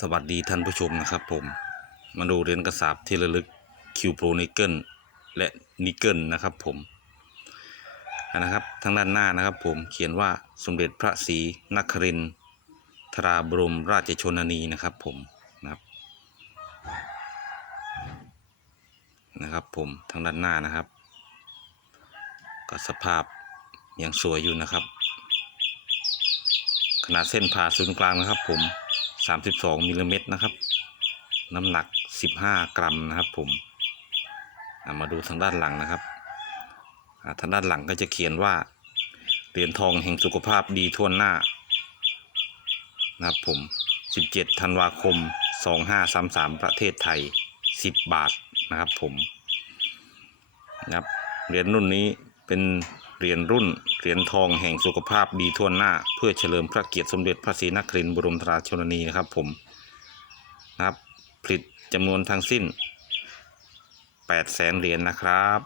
สวัสดีท่านผู้ชมนะครับผม มาดูเหรียญกระสาบที่ระลึกคิวโปรนิเกิลและนิเกิลนะครับผมนะครับทางด้านหน้านะครับผมเขียนว่าสมเด็จพระศรีนครินทราบรมราชชนนีนะครับผมนะครับนะครับผมทางด้านหน้านะครับก็สภาพยังสวยอยู่นะครับ ขนาดเส้นผ่าศูนย์กลางนะครับผม 32มิลลิเมตรนะครับ น้ำหนัก 15 กรัมนะครับผมมาดูทางด้านหลังนะครับทางด้านหลังก็จะเขียนว่าเหรียญทองแห่งสุขภาพดีทั่วหน้านะครับผม 17 ธันวาคม 2533 ประเทศไทย 10 บาทนะครับผมนะครับเหรียญรุ่นนี้เป็น เหรียญรุ่น เหรียญทองแห่งสุขภาพดีทั่วหน้า เพื่อเฉลิมพระเกียรติสมเด็จพระศรีนครินทร์บรมราชชนนีนะครับผมนะครับผลิตจำนวนทั้งสิ้น 8 0 0แสนเหรียญนะครับ